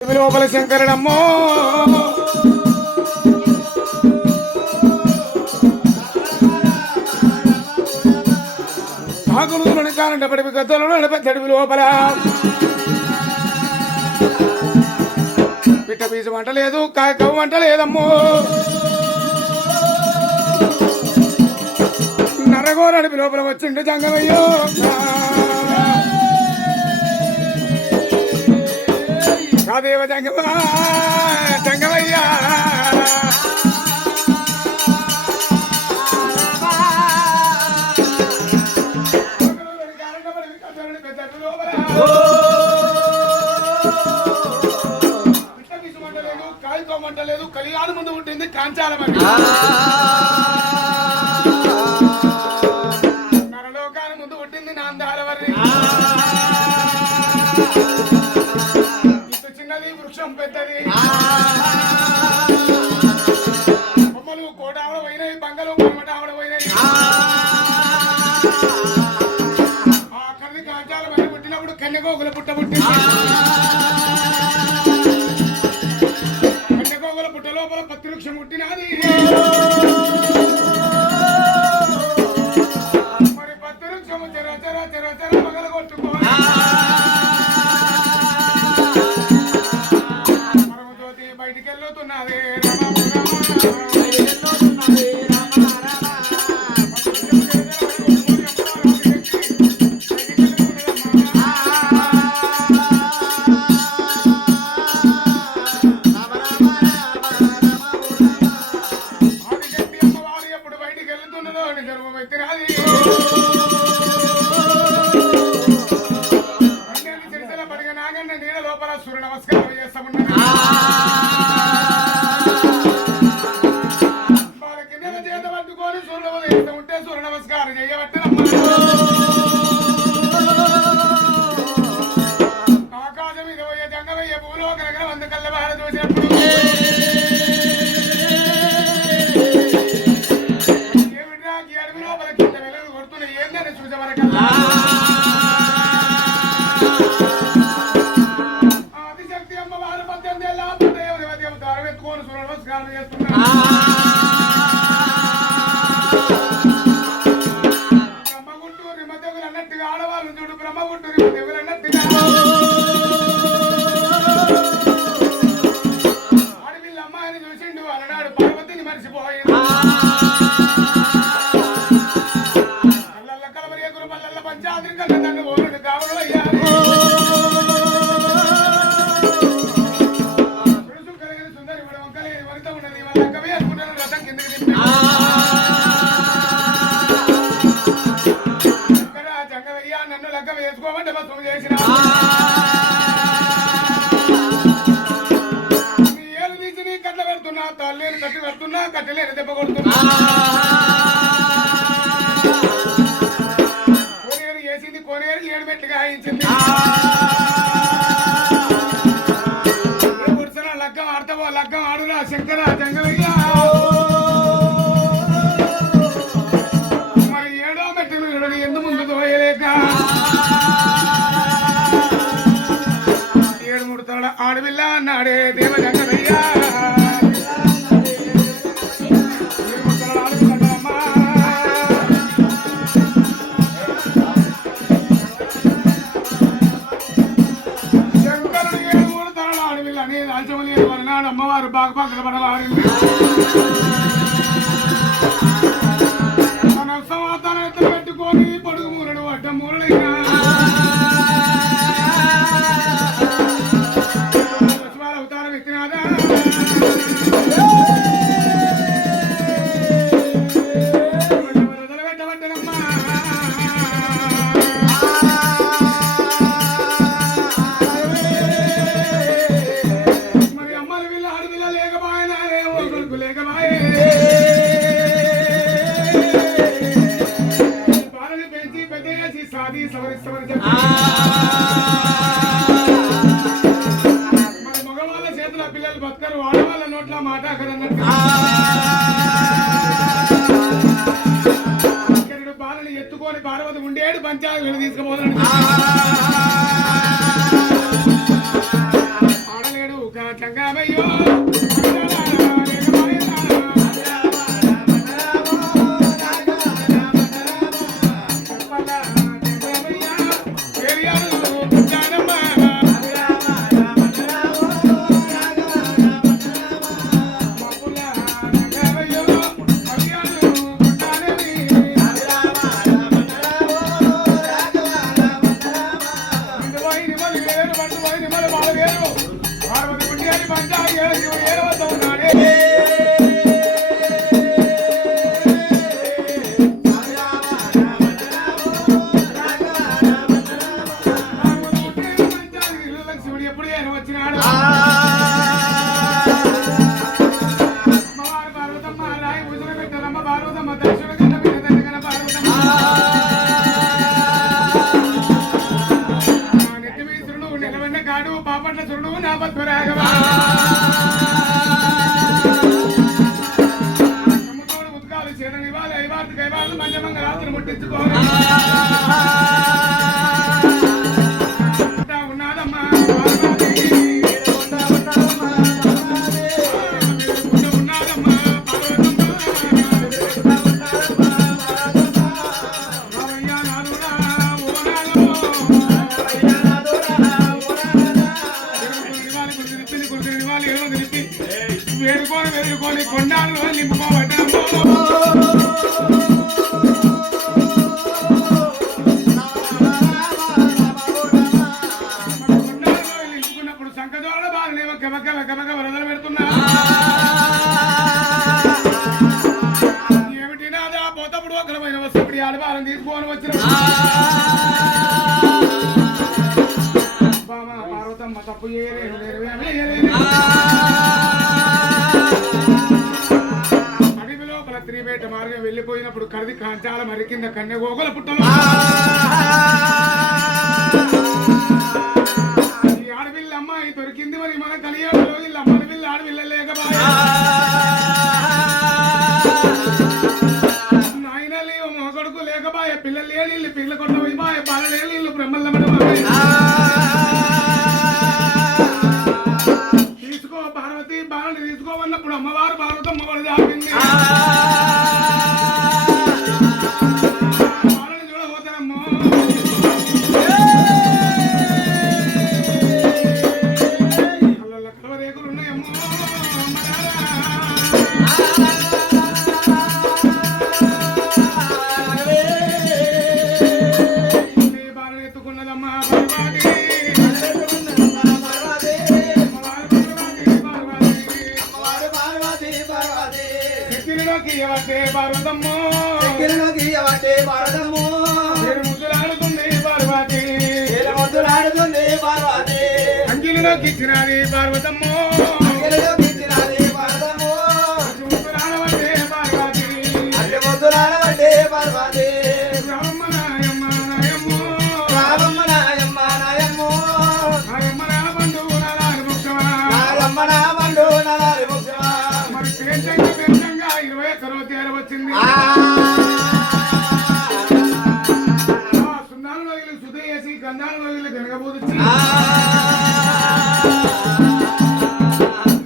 లోపల శంకరుడమ్మో తాగులు కానంట పడిపి గద్దలు నడిపెత్తడివి లోపల పిట్ట పీసు వంట లేదు కాయకవ్వ వంట లేదమ్మో నరగోరడిపి లోపల వచ్చిండు జంగమయ్యో కాదేవ జంగమయ్యా కాయకోమంటలేదు కలియాడు ముందు పుట్టింది కాంచాలమని నరలోకాల ముందు పుట్టింది నాందాలవర్రి చిన్నది వృక్షం పెద్దది బొమ్మలు కోటావడ పోయినాయి బంగలు పరమటావడ పోయినాయి అక్కడికి కాంచాల మని పుట్టినప్పుడు కన్యగోగుల పుట్ట పుట్టింది కన్యగోగుల పుట్ట లోపల పత్తి వృక్షం పుట్టినది మరి పత్తి వృక్షము చెర చెర చెర చెర పగల కొట్టుకోవాలి బయటికి వెళ్ళుతున్నది అమ్మవారు ఎప్పుడు బయటికి వెళ్తున్నదో అని గర్వమెత్తినది చిరిసెల పడిగ నాగన్న నీళ్ళ లోపల సూర్య నమస్కారం చేస్తామన్నది ఉంటే సూర్య నమస్కారం చేయబట్టి ఆకాశం మీద పోయే జంగమయ్య భూలోక నగరం అందుకల్ల బార చూసినప్పుడు ఏమిటా ఈ అడవి లోపల కింద వెలుగు కొడుతున్న ఏందని చూసేవరకల్లా ఆదిశక్తి అమ్మవారు 18 ఏళ్ళ దేవదేవతారు ఎత్తుకొని సూర్య నమస్కారం చేస్తున్నారు ఆడవాళ్ళు చూడు బ్రహ్మగుంటూరు దేవులు అన్నట్టుగా ఆడపిల్ల అమ్మాయిని చూసిండు అలనాడు పార్వతిని మర్చిపోయింది కళ్ళల్ల కలవరేకులు పల్లెల్ల పంచాద్రి కళ్ళ తండ్రి ఓరుడు కావలు అయ్యారు పురుషులు కలిగిన సుందరి వంకలేని వనిత ఉన్నది వాళ్ళ కవి అనుకుంటారు రథం కిందకి తిప్పి నన్ను లెక్క వేసుకోమంటే భస్మం చేసిన ఏలు తీసి నీ కట్ల పెడుతున్నా తల్లేని కట్టి పెడుతున్నా కట్టలేని దెబ్బ కొడుతున్నా కోనేరు వేసింది కోనేరు 7 మెట్లుగా ఆయించింది పురుషన లగ్గం ఆడతావో లగ్గం ఆడురా శంకర జంగమయ్యా మరి 7వ మెట్టు ఎందు ముందు తోయలేక 7 తరల ఆడపిల్ల అన్నాడే దేవ జంగమయ్యా శంకరుడు 7 తరల ఆడపిల్ల అని రాజ్యములు వలనాడు అమ్మవారు బాగా పక్కన పడవారింది మన సమాధానం ఎత్తులు పెట్టుకొని పొడుగు మూలడు అడ్డ మూలడైనా అవతారం ఎత్తినాదా పెట్టబట్టనమ్మా మరి అమ్మలు వీళ్ళ ఆడపిల్ల లేకపోయినా కొడుకు లేకపోయే పాలని పెంచి పెద్ద చేసి సాది సవరిస్తామని చెప్పి మరి మగవాళ్ళ చేతుల పిల్లలు బతకరు ఆడవాళ్ళ నోట్ల మాట కదన్నట్టు బాలని ఎత్తుకొని పార్వతి ఉండేడు పంచాయతీ తీసుకుపోతాడు ఆడలేడు కాటంగామయ్యో పాపట్ల చూడు నా బతురాగవా సముద్రంలో ఉత్కాలు చేరని వాళ్ళు ఐవార్తి కైవాళ్ళు మంచమంగ రాత్రి ముట్టించుకోవాలి ఉన్నాదమ్మా ఉన్నాదమ్మా వేడుకొని వెదురుకొని కొండాలు నింపుకోవటము కొండాలు నింపుకున్నప్పుడు సంకజోళ్ళ బాగా గమగమ గమగమ వరదలు పెడుతున్నా ఏమిటి నాదా పోతప్పుడు ఒకరమైన వస్తువుడి ఆడవాళ్ళని తీసుకొని వచ్చిన పార్వతమ్మ తప్పు అడవి లోపల త్రివేట మార్గం వెళ్ళిపోయినప్పుడు కడిది కాంచాల మరి కింద కన్నెగోగల పుట్టలు ఈ ఆడపిల్ల అమ్మాయి దొరికింది మరి మన కలియాడలో వీళ్ళ అమ్మని పిల్ల ఆడపిల్ల లేకబాయ నాయన లేవు మొగడుకు లేకబాయ పిల్లలు లేని పిల్ల కొట్ట పోయి బాయ బాల లేని బ్రహ్మల్లమడ పార్వతి బాలని తీసుకోమన్నప్పుడు అమ్మవారు పార్వతమ్మ వరద ఆపింది బాలని చూడబోతారమ్మో అల్ల కలవరేకులు ఉన్నాయమ్మో బాలని ఎత్తుకున్నదమ్మా పార్వతమ్మో ముద్దులాడుతుంది పార్వతి అంగిలిలోకి ఇచ్చినది పార్వతమ్మో ముద్దులాడబట్టే పార్వతి రామమ్మ నాయమ్మ నాయమ్మో రామమ్మ నాయమ్మ నాయమ్మో నాయమ్మ నా బండు నారాయణ ముఖ్యమా నాయమ్మ నా బండు నారాయణ ముఖ్యమా మరి పెంచంగా 20 ఎకరాల తేర వచ్చింది సున్నాలలో వీళ్ళు సుధేసి గంధాలలో వీళ్ళు గనగబోదిచ్చి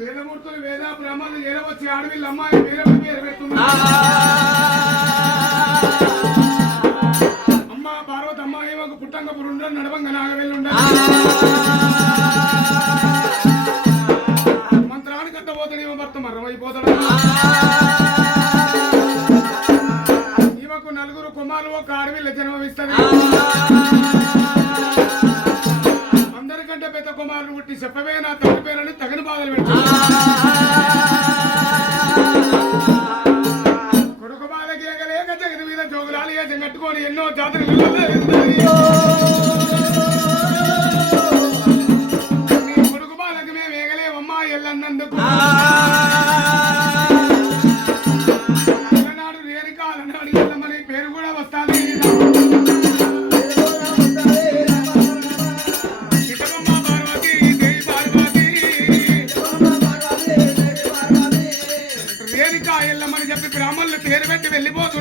వేదమూర్తులు వేద బ్రహ్మలు ఏరవచ్చి ఆడవిళ్ళ అమ్మాయి పేరు పెడుతున్నారు అమ్మ పార్వతి అమ్మాయి ఒక పుట్టంగ పురుండ నడవంగ నాగవెల్లుండ మంత్రాన్ని కట్టబోతాడు ఈమె భర్త మర్రమైపోతాడు ఈమెకు 4 కుమారులు ఒక ఆడవిల్ల జన్మమిస్తారు అందరికంటే పెద్ద కుమారులు పుట్టి చెప్పవే నా తండ్రి పేరని తగిన బాధలు పెడతాడు కొడుకు బాలకి ఏగలేక జగతి మీద జోగులాలి ఏజం కట్టుకొని ఎన్నో జాతరలు నీ కొడుకు బాలకి మేము ఏగలేవమ్మా ఎల్లన్నందుకు నాడు రేణికాలన్నాడు ఎల్లమని పేరు కూడా వస్తాది రేణికా ఎల్లమని చెప్పి బ్రాహ్మణులు పేరు పెట్టి వెళ్ళిపోతు